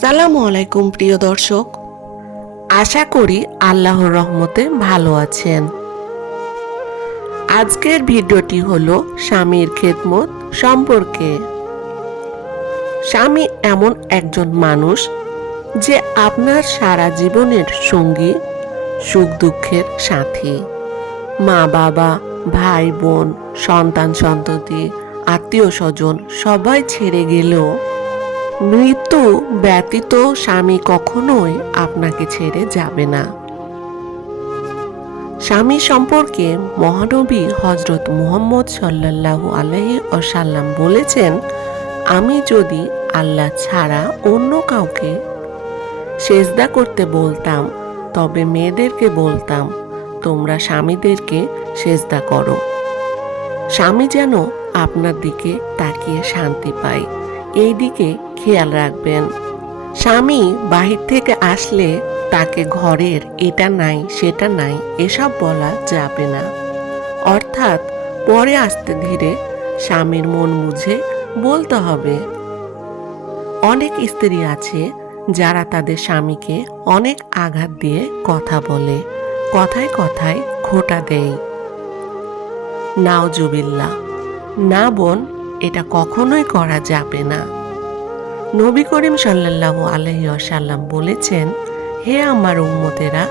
আসসালামু আলাইকুম প্রিয় দর্শক, আশা করি আল্লাহর রহমতে ভালো আছেন। আজকের ভিডিওটি হলো স্বামীর খেদমত সম্পর্কে। স্বামী এমন একজন মানুষ যে আপনার সারা জীবনের সঙ্গী, সুখ দুঃখের সাথী। মা বাবা, ভাই বোন, সন্তান সন্ততি, আত্মীয় স্বজন সবাই ছেড়ে গেলেও মৃত্যু ব্যতীত স্বামী কখনোই আপনাকে ছেড়ে যাবে না। স্বামী সম্পর্কে মহানবী হযরত মুহাম্মদ সাল্লাল্লাহু আলাইহি ওয়াসাল্লাম বলেছেন, আমি যদি আল্লাহ ছাড়া অন্য কাউকে সেজদা করতে বলতাম তবে মেয়েদেরকে বলতাম তোমরা স্বামীদেরকে সেজদা করো। স্বামী যেন আপনার দিকে তাকিয়ে শান্তি পায়, এই দিকে খেয়াল রাখবেন। স্বামী বাহির থেকে আসলে তাকে ঘরের এটা নাই সেটা নাই এসব বলা যাবে না। অর্থাৎ পরে আস্তে ধীরে স্বামীর মন বুঝে বলতে হবে। অনেক স্ত্রী আছে যারা তাদের স্বামীকে অনেক আঘাত দিয়ে কথা বলে, কথায় কথায় খোঁটা দেয়। নাউজুবিল্লাহ, না বোন, এটা কখনোই করা যাবে না। নবী করিম সাল্লাল্লাহু আলাইহি ওয়াসাল্লাম বলেছেন, হে আমার উম্মতেরা,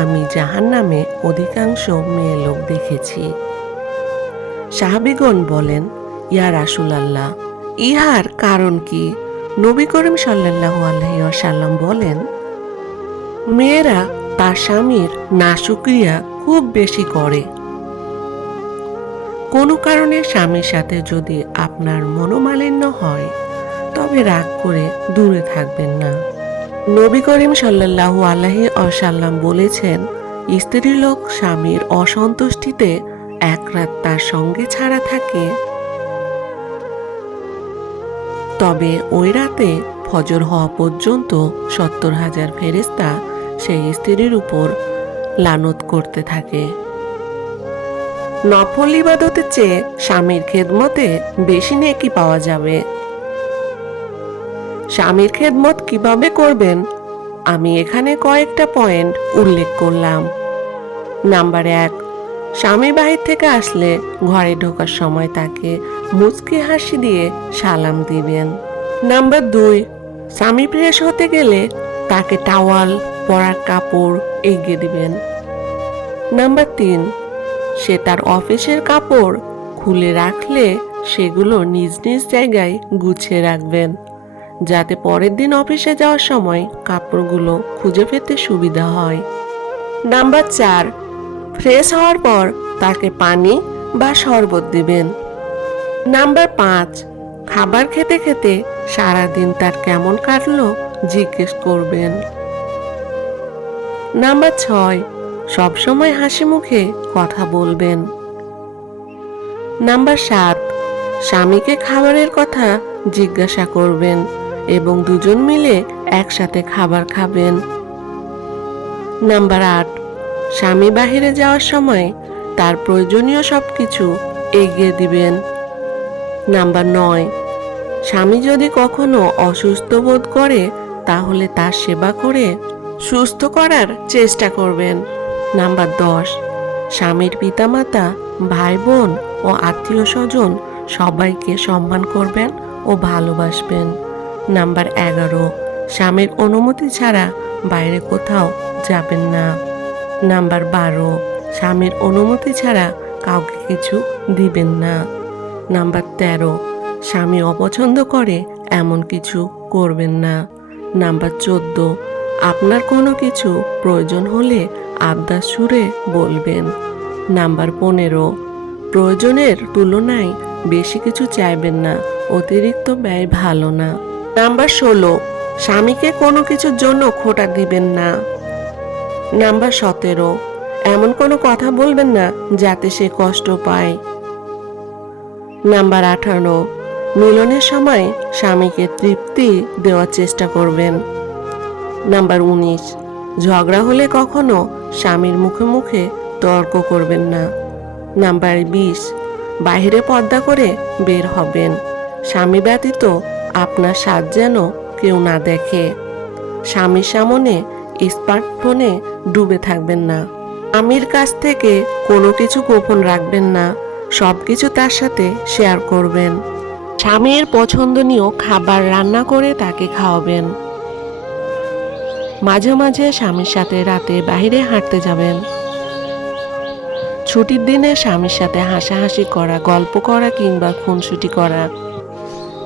আমি জাহান্নামে অধিকাংশ মেয়ে লোক দেখেছি। সাহাবীগণ বলেন, ইয়া রাসূলুল্লাহ, ইহার কারণ কি? নবী করিম সাল্লাল্লাহু আলাইহি ওয়াসাল্লাম বলেন, মেয়েরা তার স্বামীর নাশুকরিয়া খুব বেশি করে। কোনো কারণে স্বামীর সাথে যদি আপনার মনোমালিন্য হয় তবে রাগ করে দূরে থাকবেন না। নবী করিম সাল্লাল্লাহু আলাইহি ওয়াসাল্লাম বলেছেন, স্ত্রীলোক স্বামীর অসন্তুষ্টিতে এক রাত তার সঙ্গে ছাড়া থাকে, তবে ওই রাতে ফজর হওয়া পর্যন্ত ৭০,০০০ ফেরেশতা সেই স্ত্রীর উপর লানত করতে থাকে। নফল ইবাদতের চেয়ে স্বামীর খেদমতে বেশি নেকি পাওয়া যাবে। স্বামীর খেদমত কিভাবে করবেন আমি এখানে কয়েকটা পয়েন্ট উল্লেখ করলাম। নাম্বার ১, স্বামী বাহির থেকে আসলে ঘরে ঢোকার সময় তাকে মুচকি হাসি দিয়ে সালাম দিবেন। নাম্বার ২, স্বামী ফ্রেশ হতে গেলে তাকে টাওয়াল, পরার কাপড় এগিয়ে দিবেন। নাম্বার ৩, সে তার অফিসের কাপড় খুলে রাখলে সেগুলো নিজ নিজ জায়গায় গুছিয়ে রাখবেন, যাতে পরের দিন অফিসে যাওয়ার সময় কাপড়গুলো খুঁজে পেতে সুবিধা হয়। নাম্বার ৪, ফ্রেশ হওয়ার পর তাকে পানি বা শরবত দিবেন। নাম্বার ৫, খাবার খেতে খেতে সারাদিন তার কেমন কাটলো জিজ্ঞেস করবেন। নাম্বার ৬, সবসময় হাসি মুখে কথা বলবেন। নাম্বার ৭, স্বামীকে খাবারের কথা জিজ্ঞাসা করবেন এবং দুজন মিলে একসাথে খাবার খাবেন। নাম্বার ৮, স্বামী বাহিরে যাওয়ার সময় তার প্রয়োজনীয় সবকিছু এগিয়ে দিবেন। নাম্বার ৯, স্বামী যদি কখনো অসুস্থ বোধ করে তাহলে তার সেবা করে সুস্থ করার চেষ্টা করবেন। নাম্বার ১০, স্বামীর পিতামাতা, ভাই বোন ও আত্মীয় স্বজন সবাইকে সম্মান করবেন ও ভালোবাসবেন। নাম্বার ১১, স্বামীর অনুমতি ছাড়া বাইরে কোথাও যাবেন না। নাম্বার ১২, স্বামীর অনুমতি ছাড়া কাউকে কিছু দিবেন না। নাম্বার ১৩, স্বামী অপছন্দ করে এমন কিছু করবেন না। নাম্বার ১৪, আপনার কোনো কিছু প্রয়োজন হলে আবদার সুরে বলবেন। নাম্বার ১৫, প্রয়োজনের তুলনায় বেশি কিছু চাইবেন না, অতিরিক্ত ব্যয় ভালো না। নাম্বার ১৬, স্বামীকে কোনো কিছুর জন্য খোঁটা দিবেন না। নাম্বার ১৭, এমন কোনো কথা বলবেন না যাতে সে কষ্ট পায়। নাম্বার ১৮, মিলনের সময় স্বামীকে তৃপ্তি দেওয়ার চেষ্টা করবেন। নাম্বার ১৯, ঝগড়া হলে কখনো স্বামীর মুখে মুখে তর্ক করবেন না। নাম্বার ২০, বাইরে পর্দা করে বের হবেন। স্বামী ব্যতীত আপনার সাজ যেন কেউ না দেখে। স্বামীর সামনে স্মার্টফোনে ডুবে থাকবেন না। স্বামীর কাছ থেকে কোনো কিছু গোপন রাখবেন না, সব কিছু তার সাথে শেয়ার করবেন। স্বামীর পছন্দনীয় খাবার রান্না করে তাকে খাওয়াবেন। মাঝে মাঝে স্বামীর সাথে রাতে বাইরে হাঁটতে যাবেন। ছুটির দিনে স্বামীর সাথে হাসাহাসি করা, গল্প করা কিংবা খুনসুটি করা।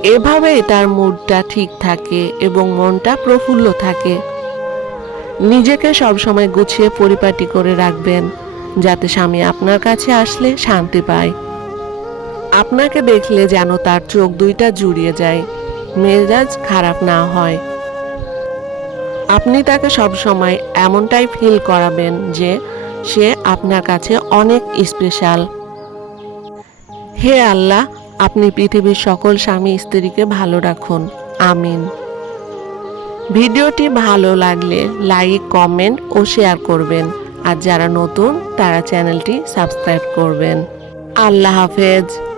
এভাবে তার মুডটা ঠিক থাকে এবং মনটা প্রফুল্ল থাকে। নিজেকে সবসময় গুছিয়ে পরিপাটি করে রাখবেন, যাতে স্বামী আপনার কাছে আসলে শান্তি পায়। আপনাকে দেখলে যেন তার চোখ দুইটা জুড়িয়ে যায়, মেজাজ খারাপ না হয়। আপনি তাকে সবসময় এমনটাই ফিল করাবেন যে সে আপনার কাছে অনেক স্পেশাল। হে আল্লাহ, আপনি পৃথিবীর সকল স্বামী স্ত্রীকে ভালো রাখুন, আমিন। ভিডিওটি ভালো লাগলে লাইক, কমেন্ট ও শেয়ার করবেন। আর যারা নতুন তারা চ্যানেলটি সাবস্ক্রাইব করবেন। আল্লাহ হাফেজ।